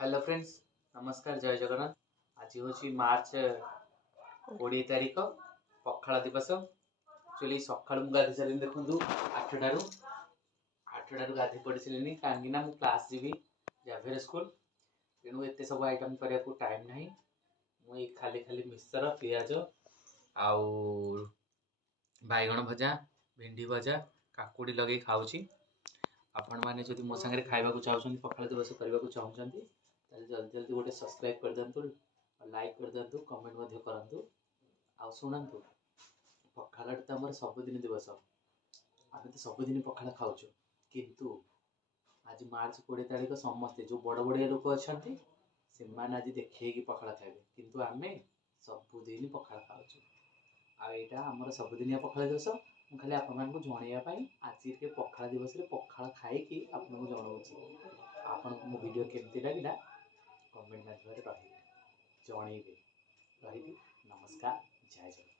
Hello friends, नमस्कार, जय जगन्नाथ। आज हूँ मार्च 20 तारीख पखाड़ दिवस। एक्चुअली सका गाधि सारे देखूँ 8टारू गाधि पड़ी सारे कहीं क्लास जी जाभेर स्कूल तेणु एत सब आइटम करने को टाइम ना। मुझे खाली खाली मिक्सचर पिज आउ बैगण भजा भेंडी भजा काकुड़ी लगे खाऊँ। आपण मैंने जब मो सागर खावा चाहते पखाड़ दिवस करने को चाहते जल्दी जल्दी गोटे सब्सक्राइब कर दिंतु, लाइक कर दिंतु, कमेंट करूँ। आ शुणु पखाड़ तो आम सबुदिन दिवस, आम तो सबुदिन पखाड़ खाऊ किंतु आज मार्च 20 तारीख समस्ते जो बड़ बड़िया लोक अच्छा से आज देखिए कि पखाड़ खाइबे किंतु आम सबुदिन पखाड़ खाऊ। आईटा आमर सबुदिनिया पखाड़ दिवस। मुझे खाली आपको जनवाई आज के पखाड़ दिवस पखाड़ खाई आपको जनाऊँ आपन मो वीडियो केमती लगे कमेंट माध्यम रही जनइबे। रही नमस्कार, जय जगन्नाथ।